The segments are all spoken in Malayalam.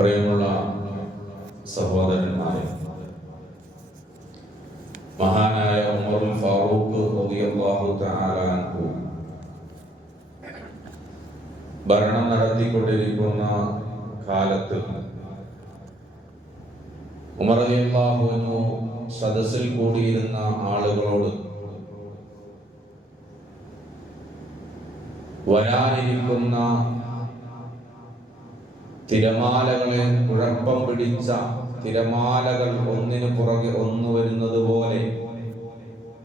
പ്രിയമുള്ള സഹോദരന്മാരെ, മഹാനായ ഉമറുൽ ഫാറൂഖ് റളിയല്ലാഹു തആല അൻഹു ഭരണം നടത്തിക്കൊണ്ടിരിക്കുന്ന കാലത്ത് ഉമർ റളിയല്ലാഹു അൻഹു സദസ്സിൽ കൂടിയിരുന്ന ആളുകളോട് വരാനിരിക്കുന്ന തിരമാലകളെ കുഴപ്പം പിടിച്ച തിരമാലകൾ ഒന്നിനു പുറകെ ഒന്ന് വരുന്നത് പോലെ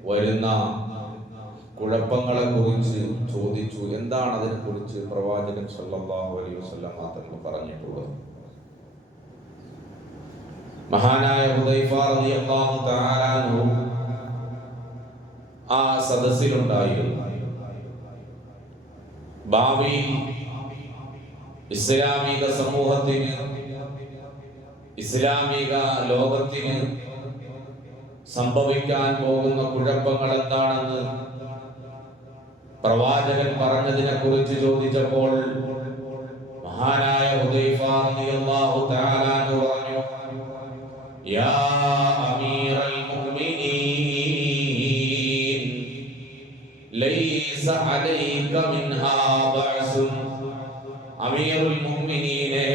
വരുന്ന കുഴപ്പങ്ങളെ കുറിച്ച് ചോദിച്ചു. എന്താണ് അതിനെ കുറിച്ച് പ്രവാചകൻ സല്ലല്ലാഹു അലൈഹി വസല്ലം തങ്ങൾ പറഞ്ഞിട്ടുള്ളത്? മഹാനായ ഹുദൈഫ റളിയല്ലാഹു തആല അൻഹു ആ സദസ്സിലുണ്ടായിരുന്നു. ഭാവിയിൽ ഇസ്ലാമിക സമൂഹത്തിന്, ഇസ്ലാമിക ലോകത്തിന് സംഭവിക്കാൻ പോകുന്ന കുഴപ്പങ്ങൾ എന്താണെന്ന് പ്രവാചകൻ പറഞ്ഞതിനെ കുറിച്ച് ചോദിച്ചപ്പോൾ മഹാനായ ഹുദൈഫ റളിയല്ലാഹു തആല അൻഹു പറഞ്ഞു, യാ അമീറൽ മുഅ്മിനീൻ ലൈസ അലൈക മിൻഹാ ബഅസുൻ. അമീറുൽ മുഅ്മിനീനെ,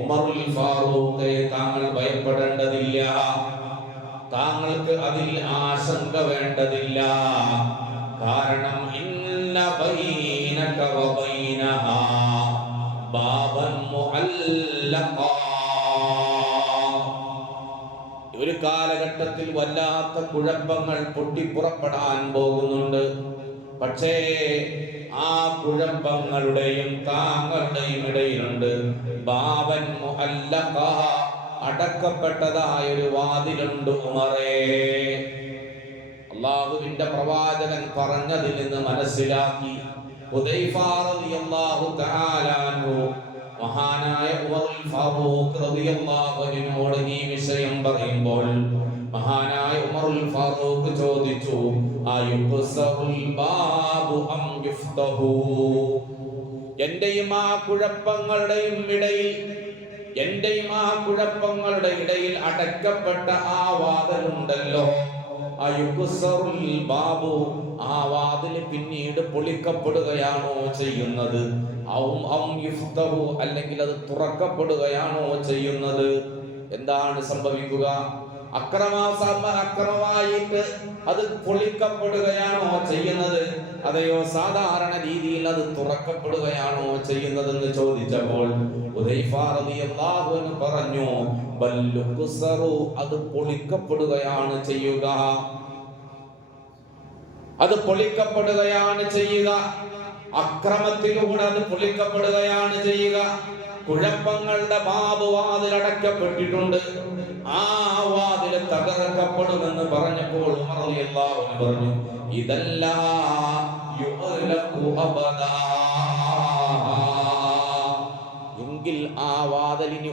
ഉമറുൽ ഫാറൂഖെ, താങ്കൾ ഭയപ്പെടേണ്ടതില്ല, താങ്കൾക്ക് അതിൽ ആശങ്ക വേണ്ടതില്ല. കാരണം ഇന്ന ബൈനക വബൈനഹാ ബാബൻ മുഅല്ലഖാ. ഒരു കാലഘട്ടത്തിൽ വല്ലാത്ത കുഴപ്പങ്ങൾ പൊട്ടിപ്പുറപ്പെടാൻ പോകുന്നുണ്ട്. പക്ഷേ ആ കുഴപ്പങ്ങളുടെയും താങ്കളുടെയും ഇടയിലുണ്ട് ബാബൻ മുഅല്ലഖാ, അടക്കപ്പെട്ടതായ ഒരു വാതിലുണ്ട് ഉമറേ. അല്ലാഹുവിന്റെ പ്രവാചകൻ പറഞ്ഞതിൽ നിന്ന് മനസ്സിലാക്കി ഹുദൈഫ റളിയല്ലാഹു തആല അൻഹു മഹാനായ ഉമറുൽ ഫാറൂഖ് റളിയല്ലാഹു അൻഹുവോട് ഈ വിഷയം പറയുമ്പോൾ മഹാനായ ഉമറുൽ ഫാറൂഖ് ചോദിച്ചു, അയുഖ്സറുൽ ബാബു അം യുഫ്തഹു. എന്റെയും ആ കുഴപ്പങ്ങളുടെയും ഇടയിൽ അടക്കപ്പെട്ട ആ വാതിലുണ്ടല്ലോ, അയുഖ്സറുൽ ബാബു, ആ വാതിൽ പിന്നീട് പൊളിക്കപ്പെടുകയാണോ ചെയ്യുന്നത്? അം യുഫ്തഹു, അല്ലെങ്കിൽ അത് തുറക്കപ്പെടുകയാണോ ചെയ്യുന്നത്? എന്താണ് സംഭവിക്കുക? അക്രമമായിട്ട് അത് പൊളിക്കപ്പെടുകയാണോ ചെയ്യുന്നത്, അതെയോ സാധാരണ രീതിയിൽ അത് തുറക്കപ്പെടുകയാണോ ചെയ്യുന്നതെന്ന് ചോദിച്ചപ്പോൾ ഹുദൈഫ റളിയല്ലാഹു അൻഹു പറഞ്ഞു, ബൽ യുഖ്സറു, അത് പൊളിക്കപ്പെടുകയാണ് ചെയ്യുക, അത് പൊളിക്കപ്പെടുകയാണ് ചെയ്യുക. അക്രമത്തിലൂടെ അത് പൊളിക്കപ്പെടുകയാണ് ചെയ്യുക. കുഴപ്പങ്ങളുടെ ബാബ് വാതിലടക്കപ്പെട്ടിട്ടുണ്ട്, ആ വാതിൽ തകർക്കപ്പെടുമെന്ന് പറഞ്ഞപ്പോൾ ഉമർ റളിയല്ലാഹു അൻഹു പറഞ്ഞു, ഇദല്ല യുഗ്ലഖു അബദാ. എങ്കിൽ ആ വാതിലിന്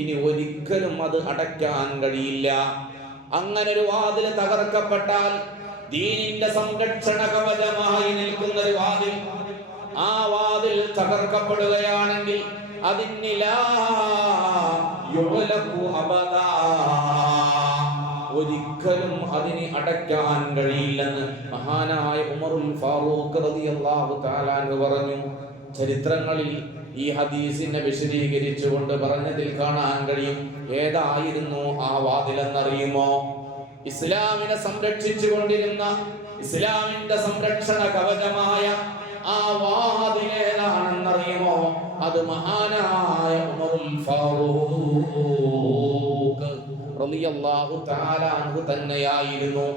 ഇനി ഒരിക്കലും അത് അടയ്ക്കാൻ കഴിയില്ല. അങ്ങനെ ഒരു വാതിൽ തകർക്കപ്പെട്ടാൽ, ദീനിന്റെ സംരക്ഷണ കവചമായി നിൽക്കുന്ന ഒരു വാതിൽ, ആ വാതിൽ തകർക്കപ്പെടുകയാണെങ്കിൽ ഒരിക്കലും അതിനെ അടയ്ക്കാൻ കഴിയില്ലെന്ന് മഹാനായ ഉമറുൽ ഫാറൂഖ് റളിയല്ലാഹു തആല അൻഹു പറഞ്ഞു. ചരിത്രങ്ങളിൽ ഈ ഹദീസിനെ വിശദീകരിച്ചുകൊണ്ട് പറഞ്ഞതിൽ കാണാൻ കഴിയും. ഏതായിരുന്നു ആ വാതിലെന്നറിയുമോ? ഇസ്ലാമിനെ സംരക്ഷിച്ചു കൊണ്ടിരുന്ന, ഇസ്ലാമിന്റെ സംരക്ഷണ കവചമായ ആ വാതിലേതാണെന്നറിയുമോ? അത് മഹാനായ ഉമറുൽ ഫാറൂഖ് റളിയല്ലാഹു തആല അൻഹു തന്നെയായിരുന്നു.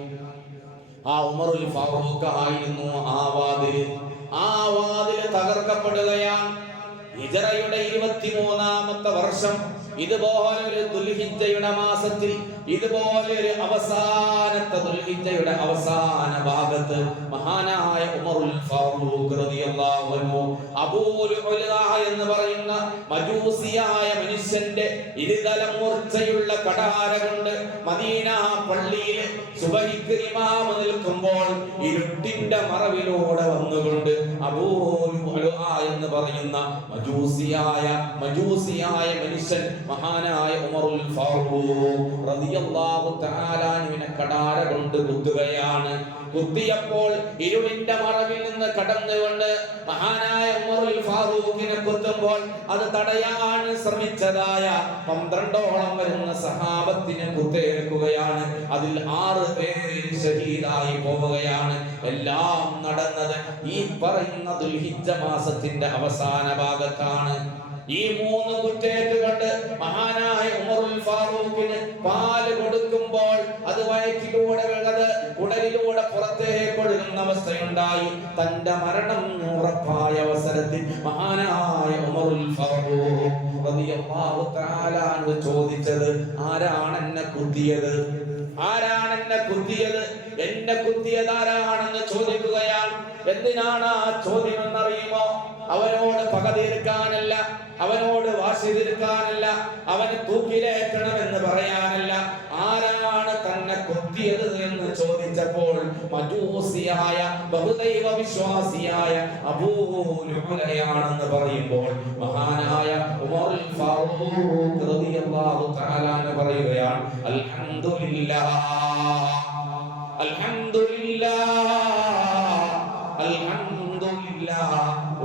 ആ ഉമറുൽ ഫാറൂഖ് ആയിരുന്നു ആ വാതിൽ. ആ വാതിൽ തകർക്കപ്പെടുകയാണ്. ഹിജ്റയുടെ 23-ാമത്തെ വർഷം ഇതുപോലെ ഒരു ദുൽഹിജ്ജയുടെ മാസത്തിൽ, ഇതുപോലെ ഒരു അവസാനത്തെ ദുൽഹിജ്ജയുടെ അവസാന ഭാഗത്ത് മഹാനായ ഉമറുൽ ഫാറൂഖ് റളിയല്ലാഹു അൻഹു അബൂ ലുഅ്ലുഅ എന്ന് പറയുന്ന മജൂസിയായ മനുഷ്യൻ മനുഷ്യന്റെ ഇരുതലം മൂർച്ചയുള്ള കടാര കൊണ്ട് മദീന പള്ളിയിൽ സുബഹിക്ക് ഇമാമ് നിൽക്കുമ്പോൾ ഇരുട്ടിന്റെ മറവിലൂടെ വന്നുകൊണ്ട് അബൂ ലുഅ്ലുഅ എന്ന് പറയുന്ന മജൂസിയായ മനുഷ്യൻ മഹാനായ ഉമറുൽ ഫാറൂഖ് റളിയല്ലാഹു തആല അൻഹുവിനെ കടാര കൊണ്ട് കുത്തുകയാണ്. കുത്തിയപ്പോൾ ഇരുളിന്റെ മറവിൽ നിന്ന് കടന്നുകൊണ്ട് മഹാനായ ഉമറുൽ ഫാറൂഖിനെ കുത്തുമ്പോൾ അത് തടയാൻ ശ്രമിച്ചതായ 12ഓളം വരുന്ന സഹാബത്തിന് കുത്തേൽക്കുകയാണ്. അതിൽ 6 പേര് ഷഹീദായി പോവുകയാണ്. എല്ലാം നടന്നത് ഈ പറയുന്ന ദുൽഹിജ്ജ മാസത്തിന്റെ അവസാന ഭാഗത്താണ്. ഈ 3 കുറ്റേറ്റുകൊണ്ട് മഹാനായ ഉമറുൽ ഫാറൂഖിന് പാല് കൊടുക്കുമ്പോൾ അത് വയറ്റിലൂടെ വീണത് കുടലിലൂടെ പുറത്തേക്ക് ഒഴുകുന്ന അവസ്ഥയുണ്ടായി. തന്റെ മരണം ഉറപ്പായ അവസരത്തിൽ മഹാനായ ഉമറുൽ ഫാറൂഖ് റളിയല്ലാഹു തആല അൻഹു ചോദിച്ചത്, ആരാണ് എന്നെ കുത്തിയത്? എന്നെ കുത്തിയത് ആരാണെന്ന് ചോദിക്കുകയാണ്. എന്തിനാണ് ആ ചോദ്യം എന്നറിയുമോ? അവനോട് പക തീർക്കാനല്ല, അവനോട് വാശി തീർക്കാനല്ല, അവനെ തൂക്കിലേറ്റണമെന്ന് പറയാനല്ല. ആരാണ് തന്നെ കുത്തിയത് എന്ന് ചോദിച്ചപ്പോൾ മജൂസിയായ ബഹുദൈവ വിശ്വാസിയായ അബൂ ലുഅ്ലുഅയാണെന്ന് പറയുമ്പോൾ മഹാനായ ഉമറുൽ ഫാറൂഖ് റളിയല്ലാഹു തആല അൻഹു പറയുകയാണ്, അൽഹംദുലില്ലാഹ്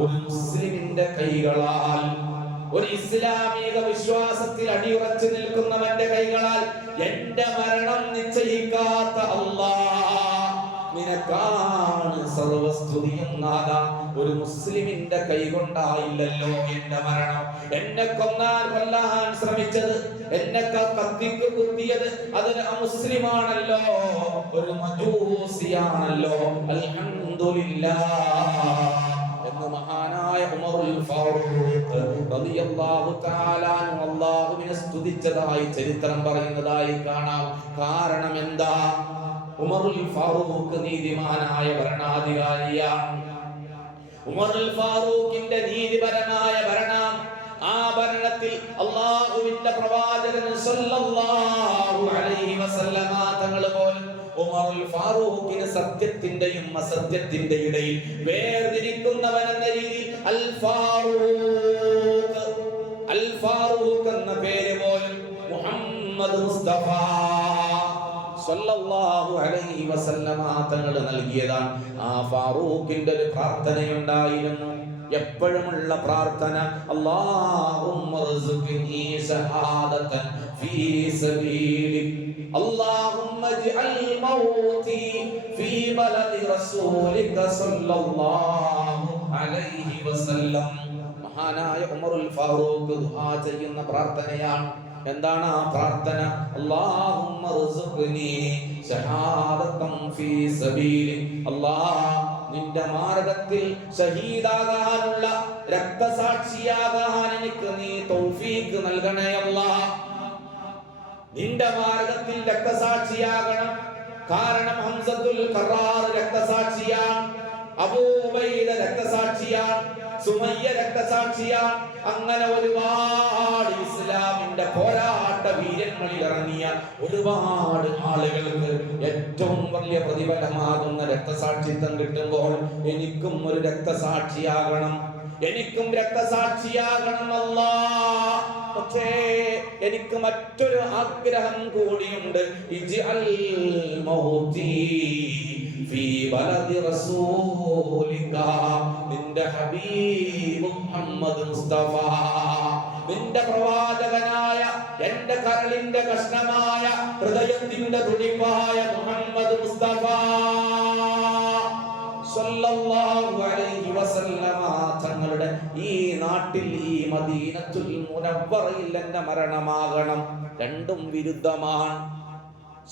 ഒരു മുസ്ലിമിന്റെ കൈകളാൽ, ഒരു ഇസ്ലാമിക വിശ്വാസത്തിൽ അടിയുറച്ചു നിൽക്കുന്നവന്റെ കൈകളാൽ എന്റെ മരണം നിശ്ചയിക്കാത്ത അല്ലാഹ് നിനക്കാണ് സർവസ്തുതിയും നാഥ. ഒരു മുസ്ലിമിന്റെ കൈകൊണ്ടായില്ലല്ലോ എന്റെ മരണം. എന്നെ കൊല്ലാൻ ശ്രമിച്ചത്, എന്നെ കത്തിക്ക് കുത്തിയത് അതൊരു മുസ്ലിമാണല്ലോ, ഒരു മജൂസിയാണല്ലോ. അൽഹംദുലില്ലാഹ് എന്ന് മഹാനായ ഉമറുൽ ഫാറൂഖ് റളിയല്ലാഹു തആല അൻഹു അല്ലാഹുവിനെ സ്തുതിച്ചതായി ചരിത്രം പറയുന്നതായി കാണാം. കാരണം എന്താ? ഉമറുൽ ഫാറൂഖ് നീതിമാനായ ഭരണാധികാരിയാണ്. ഉമറുൽ ഫാറൂഖിന്റെ നീതിപരമായ ഭരണം, ആ ഭരണത്തിൽ അല്ലാഹുവിന്റെ പ്രവാചകൻ സല്ലല്ലാഹു അലൈഹി വസല്ലമ തങ്ങൾ പോലും ഉമറുൽ ഫാറൂഖിനെ സത്യത്തിന്റെയും അസത്യത്തിന്റെ ഇടയിൽ വേർതിരിക്കുന്നവൻ എന്ന രീതിയിൽ അൽ ഫാറൂഖ് എന്ന പേര് പോലും മുഹമ്മദ് മുസ്തഫ സല്ലല്ലാഹു അലൈഹി വസല്ലമ തങ്ങൾ നൽകിയതാണ്. ആ ഫാറൂഖിന്റെ ഒരു പ്രാർത്ഥനയുണ്ടായിരുന്നു, എപ്പോഴുമുള്ള പ്രാർത്ഥന, അല്ലാഹുമ്മ ർസുഖ്നി ശഹാദതൻ ഫീ സബീലിക്, അല്ലാഹുമ്മ ഇജ്അൽ മൗതി ഫീ ബലദി റസൂലിക സല്ലല്ലാഹു അലൈഹി വസല്ലം. മഹാനായ ഉമറുൽ ഫാറൂഖ് ദുആ ചെയ്യുന്ന പ്രാർത്ഥനയാണ്. എന്താണ് ആ പ്രാർത്ഥന? അല്ലാഹുമ്മ ർസുഖ്നി ശഹാദതൻ ഫീ സബീലിക്, അല്ലാഹ് നിന്റെ മാർഗത്തിൽ ഷഹീദാകാനുള്ള, രക്തസാക്ഷിയാകാൻ എനിക്ക് നീ തൗഫീഖ് നൽകണേ അല്ലാഹ്. നിന്റെ മാർഗത്തിൽ രക്തസാക്ഷിയാകണം. കാരണം ഹംസത്തുൽ ഖറാർ രക്തസാക്ഷിയാണ്, അബൂ ഉബൈദ രക്തസാക്ഷിയാണ്, സുമയ്യ രക്തസാക്ഷിയാണ്. അങ്ങനെ ഒരുപാട് ഇസ്ലാമിന്റെ പോരാട്ട വീരങ്ങളിൽ ഇറങ്ങിയ ഒരുപാട് ആളുകൾക്ക് ഏറ്റവും വലിയ പ്രതിഫലമാകുന്ന രക്തസാക്ഷിത്വം കിട്ടുമ്പോൾ എനിക്കും ഒരു രക്തസാക്ഷിയാകണം, എനിക്കും രക്തസാക്ഷിയാകണം അല്ലാഹ്. പക്ഷേ എനിക്ക് മറ്റൊരു ആഗ്രഹം കൂടിയുണ്ട്, ഇജ്അൽ മൗതി ഫീ ബലദി റസൂലിക, നിന്റെ ഹബീബ് മുഹമ്മദ് മുസ്തഫ, നിന്റെ പ്രവാചകനായ എന്റെ കരളിന്റെ കഷ്ണമായ ഹൃദയത്തിന്റെ തുടിപ്പായ മുഹമ്മദ് മുസ്തഫ സല്ലല്ലാഹു അലൈഹി വസല്ലമ തങ്ങളുടെ ഈ നാട്ടിൽ, ഈ മദീനത്തുൽ മുനവ്വറയിൽ എന്റെ മരണമാകണം. രണ്ടും വിരുദ്ധമാണ്.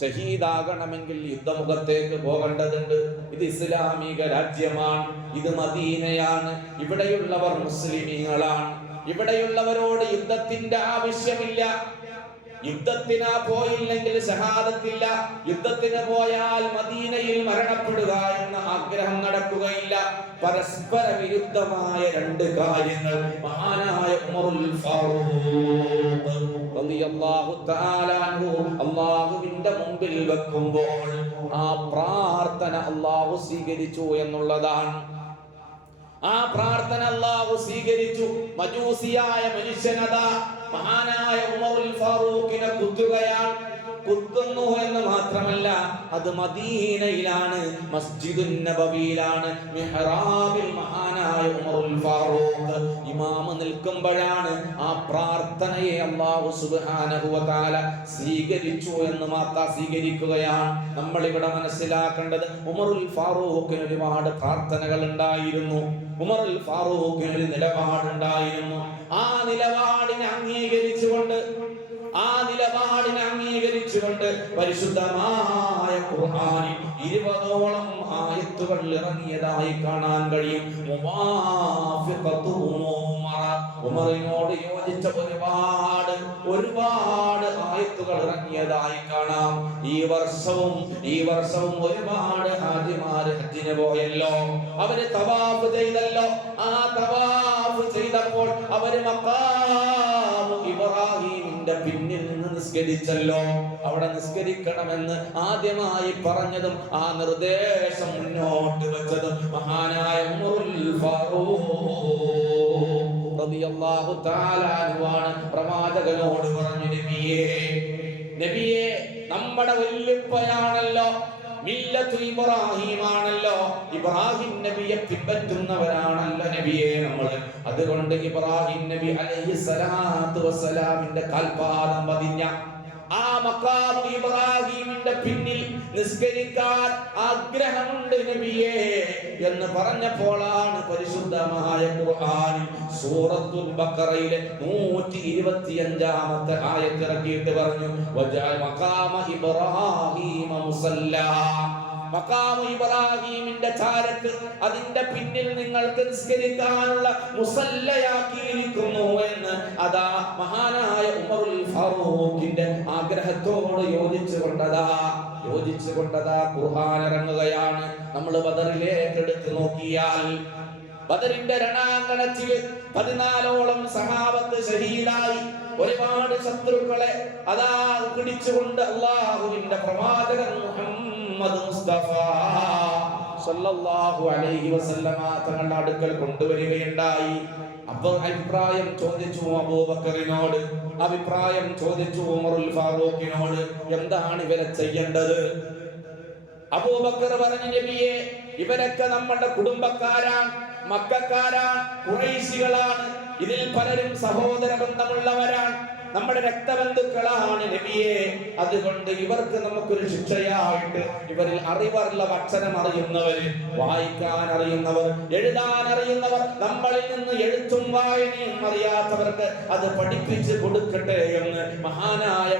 ഷഹീദാകണമെങ്കിൽ യുദ്ധമുഖത്തേക്ക് പോകേണ്ടതുണ്ട്. ഇത് ഇസ്ലാമിക രാജ്യമാണ്, ഇത് മദീനയാണ്, ഇവിടെയുള്ളവർ മുസ്ലിമീങ്ങളാണ്. ഇവിടെയുള്ളവരോട് യുദ്ധത്തിന്റെ ആവശ്യമില്ല. യുദ്ധത്തിന് പോയില്ലെങ്കിൽ ഷഹാദത്തില്ല, യുദ്ധത്തിന് പോയാൽ മദീനയിൽ മരണപ്പെടുക എന്ന ആഗ്രഹം നടക്കുകയില്ല. പരസ്പര വിരുദ്ധമായ രണ്ട് കാര്യങ്ങൾ മഹാനായ ഉമറുൽ ഫാറൂഖ് റളിയല്ലാഹു തആല അൻഹു അല്ലാഹുവിന്റെ മുമ്പിൽ വെക്കുമ്പോൾ ആ പ്രാർത്ഥന അല്ലാഹു സ്വീകരിച്ചു എന്നുള്ളതാണ്. ആ പ്രാർത്ഥന അല്ലാഹു സ്വീകരിച്ചു. മജൂസിയായ മനുഷ്യനതാ മഹാനായ ഉമറുൽ ഫാറൂഖിനെ കുത്തുന്നു എന്ന് മാത്രമല്ല, അത് മദീനയിലാണ്, മസ്ജിദുൻ നബവിയിലാണ്, മിഹ്റാബിൽ മഹാനായ ഉമറുൽ ഫാറൂഖ് ഇമാമ് നിൽക്കുമ്പോഴാണ് ആ പ്രാർത്ഥനയെ അല്ലാഹു സുബ്ഹാനഹു വ തആല സ്വീകരിച്ചു എന്ന് മാത്രം സ്വീകരിക്കുകയാണ്. നമ്മൾ ഇവിടെ മനസ്സിലാക്കേണ്ടത്, ഉമറുൽ ഫാറൂഖിന് ഒരുപാട് പ്രാർത്ഥനകൾ ഉണ്ടായിരുന്നു. ഉമറുൽ ഫാറൂഖിന് ഒരു നിലപാടുണ്ടായിരുന്നു. ആ നിലപാടിനെ അംഗീകരിച്ചുകൊണ്ട് പരിശുദ്ധമായ ഖുർആനിൽ 20ഓളം ആയത്തുകൾ ഇറങ്ങിയതായി കാണാൻ കഴിയും. ഉമറിനോട് യോജിച്ച ഒരുപാട് ആയത്തുകൾ ഇറങ്ങിയതായി കാണാം. ഈ വർഷവും ഒരുപാട് ഹാജിമാര് ഹജ്ജിന് പോയല്ലോ, അവര് തവാഫ് ചെയ്തല്ലോ. ആ തവാഫ് ചെയ്തപ്പോൾ അവര് മഖാമു ഇബ്രാഹിമിന്റെ പിന്നിൽ നിന്ന് നിസ്കരിച്ചല്ലോ. അവിടെ നിസ്കരിക്കണമെന്ന് ആദ്യമായി പറഞ്ഞതും ആ നിർദ്ദേശം മുന്നോട്ട് വെച്ചതും മഹാനായ ഉമറുൽ ഫാറൂഖ് റളിയല്ലാഹു തആല അൻഹു ആണ്. പ്രവാചകനോട് പറഞ്ഞു, നബിയേ നമ്മുടെ വല്യപ്പയാണല്ലോ, മില്ലത്തു ഇബ്രാഹിമാണല്ലോ, ഇബ്രാഹിം നബിയെ പിൻപറ്റുന്നവരാണല്ലോ നബിയെ നമ്മൾ. അതുകൊണ്ട് ഇബ്രാഹിം നബി അലൈഹിസ്സലാത്തു വസ്സലാമിന്റെ കാൽപാദം പതിഞ്ഞ ആ മഖാമു ഇബ്രാഹിമിന്റെ പിന്നിൽ നിസ്കരിക്കാൻ ആഗ്രഹമുണ്ട് നബിയേ എന്ന് പറഞ്ഞപ്പോഴാണ് പരിശുദ്ധമായ ഖുർആനിൽ സൂറത്തുൽ ബഖറയിലെ 125ാമത്തെ ആയത്ത് ഇറക്കിയിട്ട് പറഞ്ഞു, വജഅൽ മഖാമ ഇബ്രാഹിമ മുസല്ലാ. മഖാമു ഇബ്രാഹിമിന്റെ ചാരത്ത്, അതിന്റെ പിന്നിൽ നിങ്ങൾക്ക് നിസ്കരിക്കാനുള്ള മുസല്ലയാക്കിയിരിക്കുന്നു എന്ന് അതാ മഹാനായ ഉമറുൽ ഫാറൂഖിന്റെ ആഗ്രഹത്തോട് യോജിച്ചുകൊണ്ടതാ ഖുർആൻ ഇറങ്ങുകയാണ്. നമ്മൾ ബദറിലേക്ക് എടുത്തു നോക്കിയാൽ, ബദറിന്റെ രണാങ്കണത്തിൽ 14ഓളം സഹാബത്ത് ഷഹീദായി. ഒരുപാട് ശത്രുക്കളെ അതാ പിടിച്ചുകൊണ്ട് അല്ലാഹുവിന്റെ പ്രവാചകൻ മുഹമ്മദ് മുസ്തഫ സല്ലല്ലാഹു അലൈഹി വസല്ലമ തങ്ങളുടെ അടുക്കൽ കൊണ്ടുവരികയുണ്ടായി. അപ്പോൾ അഭിപ്രായം ചോദിച്ചു അബൂബക്കറിനോട്, അഭിപ്രായം ചോദിച്ചു ഉമറുൽ ഫാറൂഖിനോട്, എന്താണ് ഇവരെ ചെയ്യേണ്ടത്? അബൂബക്കർ പറഞ്ഞു, നബിയെ, ഇവരൊക്കെ നമ്മുടെ കുടുംബക്കാരാണ്, മക്കക്കാരാണ്, ഖുറൈശികളാണ്. ഇതിൽ പലരും സഹോദര ബന്ധമുള്ളവരാണ്, നമ്മുടെ രക്തബന്ധുക്കളാണ് നബിയെ. അതുകൊണ്ട് ഇവർക്ക് നമുക്കൊരു ശിക്ഷയായിട്ട്, ഇവരിൽ അറിവുള്ള അക്ഷരം അറിയുന്നവര്, വായിക്കാൻ അറിയുന്നവർ, എഴുതാൻ അറിയുന്നവർ, നമ്മളിൽ നിന്ന് എഴുത്തും വായനയും അറിയാത്തവർക്ക് അത് പഠിപ്പിച്ച് കൊടുക്കട്ടെ എന്ന് മഹാനായ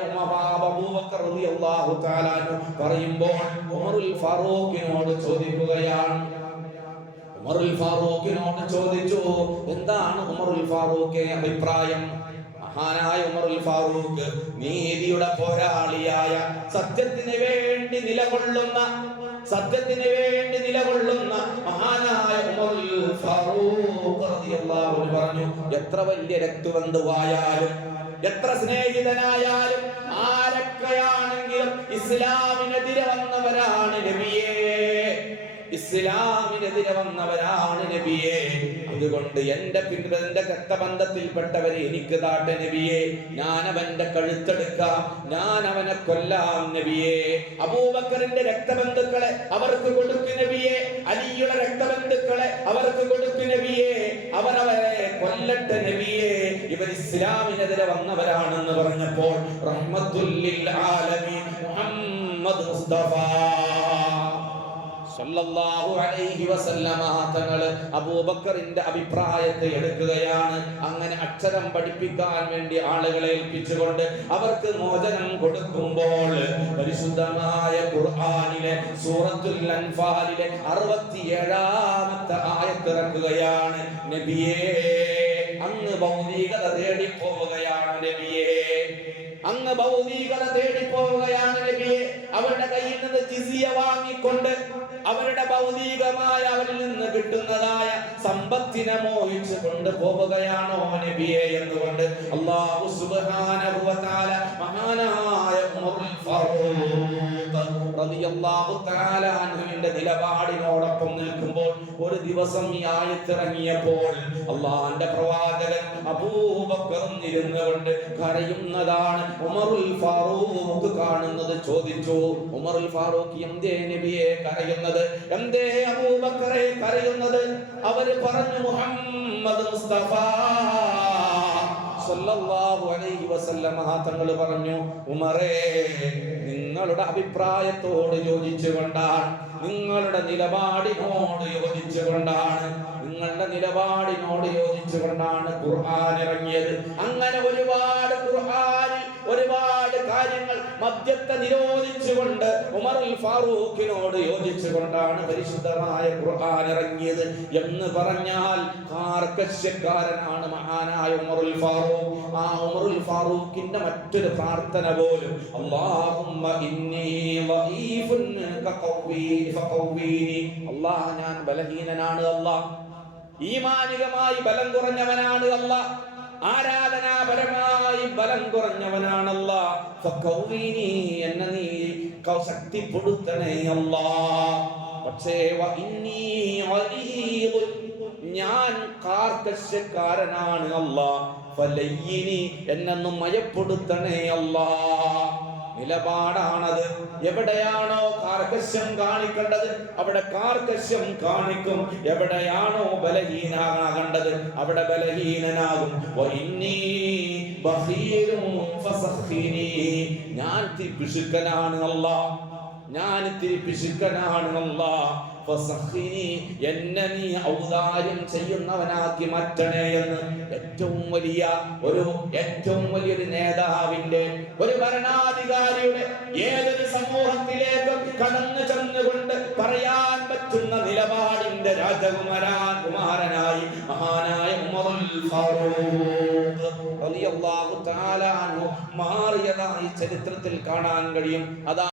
അബൂബക്കർ റളിയല്ലാഹു തആല പറയുമ്പോൾ ഉമറുൽ ഫാറൂഖിനോട് ചോദിക്കുകയാണ്. ഉമറുൽ ഫാറൂഖിനോട് ചോദിച്ചു, എന്താണ് ഉമറുൽ ഫാറൂഖിന്റെ അഭിപ്രായം? മഹാനായ ഉമറുൽ ഫാറൂഖ് നീതിയുടെ പോരാളിയായ, സത്യത്തിന് വേണ്ടി നിലകൊള്ളുന്ന മഹാനായ ഉമറുൽ ഫാറൂഖ് റളിയല്ലാഹു അൻഹു പറഞ്ഞു, എത്ര വലിയ രക്തബന്ധുവായാലും, എത്ര സ്നേഹിതനായാലും, ആരൊക്കെയാണെങ്കിലും ഇസ്ലാമിനെതിരെ വന്നവരാണ് നബിയേ, ഇസ്ലാമിനെതിരെ വന്നവരാണ് നബിയെ. അതുകൊണ്ട് എന്റെ രക്തബന്ധത്തിൽപ്പെട്ടവരെ എനിക്ക് താട്ടെ നബിയെ, ഞാൻ അവന്റെ കഴുത്തെടുക്കാം, ഞാൻ അവനെ കൊല്ലാം നബിയെ. അബൂബക്കറിന്റെ രക്തബന്ധുക്കളെ അവർക്ക് കൊടുക്കും നബിയെ, അലിയുടെ രക്തബന്ധുക്കളെ അവർക്ക് കൊടുക്കും നബിയെ, അവരവരെ കൊല്ലട്ടെ നബിയെ, ഇവർ ഇസ്ലാമിനെതിരെ വന്നവരാണെന്ന് പറഞ്ഞപ്പോൾ റഹ്മത്തുൽ ലിൽ ആലമീൻ മുഹമ്മദ് മുസ്തഫ സല്ലല്ലാഹു അലൈഹി വസല്ലമ തങ്ങൾ അബൂബക്കറിന്റെ അഭിപ്രായത്തെ എടുക്കുകയാണ്. അങ്ങനെ അക്ഷരം പഠിപ്പിക്കാൻ വേണ്ടി ആളുകളെ ഏൽപ്പിച്ചുകൊണ്ട് അവർക്ക് മോചനം കൊടുക്കുമ്പോൾ പരിശുദ്ധമായ ഖുർആനിലെ സൂറത്തുൽ അൻഫാലിലെ 67ാമത്തെ ആയത്ത് ഇറക്കുകയാണ്. നബിയേ, അങ്ങ് ഭൗതികത തേടി പോവുകയാണ് നബിയേ, അങ്ങ് ഭൗതികത തേടി പോവുകയാണ് നബിയെ. അവരുടെ കയ്യിൽ നിന്ന് ജിസിയ വാങ്ങിക്കൊണ്ട് അവരുടെ ഭൗതികമായ അവരിൽ നിന്ന് കിട്ടുന്നതായ സമ്പത്തിനെ മോഹിച്ചു കൊണ്ടുപോവുകയാണോ നബിയെ എന്നുകൊണ്ട് അല്ലാഹു സുബ്ഹാനഹു വ തആല മഹാനായ ഉമറുൽ ഫാറൂഖ് റളിയല്ലാഹു തആല അൻഹുവിന്റെ നിലപാടിനോടൊപ്പം നിൽക്കുമ്പോൾ ഒരു ദിവസം ഈ ആയത്ത് ഇറങ്ങിയപ്പോൾ അല്ലാഹുവിന്റെ പ്രവാചകൻ അബൂബക്കർ ഇരുന്നുകൊണ്ട് കരയുന്നതാണ് ഉമറുൽ ഫാറൂഖ് കാണുന്നത്. ചോദിച്ചു, ഉമറുൽ ഫാറൂഖ് എന്തേ നബിയെ കരയുന്നത്, എന്തേ അബൂബക്കറെ കരയുന്നത്? അവര് പറഞ്ഞു, മുഹമ്മദ് മുസ്തഫ സല്ലല്ലാഹു അലൈഹി വസല്ലമ തങ്ങൾ പറഞ്ഞു, ഉമറേ, നിങ്ങളുടെ അഭിപ്രായത്തോട് യോജിച്ചുകൊണ്ടാണ്, നിങ്ങളുടെ നിലപാടിനോട് യോജിച്ചുകൊണ്ടാണ്, നിങ്ങളുടെ നിലപാടിനോട് യോജിച്ചുകൊണ്ടാണ് ഖുർആൻ ഇറങ്ങിയത്. അങ്ങനെ ഒരുപാട് ഖുർആനിൽ ഒരുപാട് കാര്യങ്ങൾ മദ്യത്തെ നിരോധിച്ചുകൊണ്ട് ഉമറുൽ ഫാറൂഖിനോട് യോജിച്ചുകൊണ്ടാണ് പരിശുദ്ധമായ ഖുർആൻ ഇറങ്ങിയത് എന്ന് പറഞ്ഞാൽ കാർക്കശ്യക്കാരനാണ് മഹാനായ ഉമറുൽ ഫാറൂഖ്. ആ ഉമറുൽ ഫാറൂഖിന്റെ മറ്റൊരു പ്രാർത്ഥന പോലും, അല്ലാഹുമ്മ ഇന്നി ളഈഫുൻ ഫഖവ്വീനി, അല്ലാഹ് ഞാൻ ബലഹീനനാണ്, അല്ലാഹ് ഈമാനികമായി ബലം കുറഞ്ഞവനാണ്, അല്ലാഹ് ആരാധനാപരമായി ബലം കുറഞ്ഞവനാണ്, അല്ലാഹ് ഫഖവ്വീനി, എന്നെ നീ ശക്തിപ്പെടുത്തണേ അല്ലാഹ്. പക്ഷേ വഇന്നീ ളഈദുൻ, ഞാൻ കാർക്കശ്യക്കാരനാണ്, അല്ലാഹ് ഫലയ്യിനി, എന്നെ മയപ്പെടുത്തണേ അല്ലാഹ്. നിലപാടാണത്. എവിടെയാണോ കാർക്കശ്യം കാണിക്കേണ്ടത് അവിടെ കാർക്കശ്യം കാണിക്കും, എവിടെയാണോ ബലഹീനാകേണ്ടത് അവിടെ ബലഹീനനാകും. വഇന്നീ ബഖീലും ഫസഖിനി, ഞാൻ ഇത്തിരി പിശുക്കനാണ് അല്ലാഹ്, ഞാൻ ഇത്തിരി പിശുക്കനാണ് അല്ലാഹ്. ഫസഖിനി, എന്നെ നീ ഔദാര്യം ചെയ്യുന്നവനാക്കി മാറ്റണേ എന്ന് ഏറ്റവും വലിയൊരു നേതാവിന്റെ, ഒരു ഭരണാധികാരിയുടെ ഏതൊരു സമൂഹത്തിലേക്ക് കടന്നു ചെന്നുകൊണ്ട് പറയാൻ പറ്റുന്ന നിലപാടിന്റെ രാജകുമാരനായി മഹാനായ ഉമറുൽ ഫാറൂഖ് റളിയല്ലാഹു തആല അൻഹു മാറിയതായി ചരിത്രത്തിൽ കാണാൻ കഴിയും. അതാ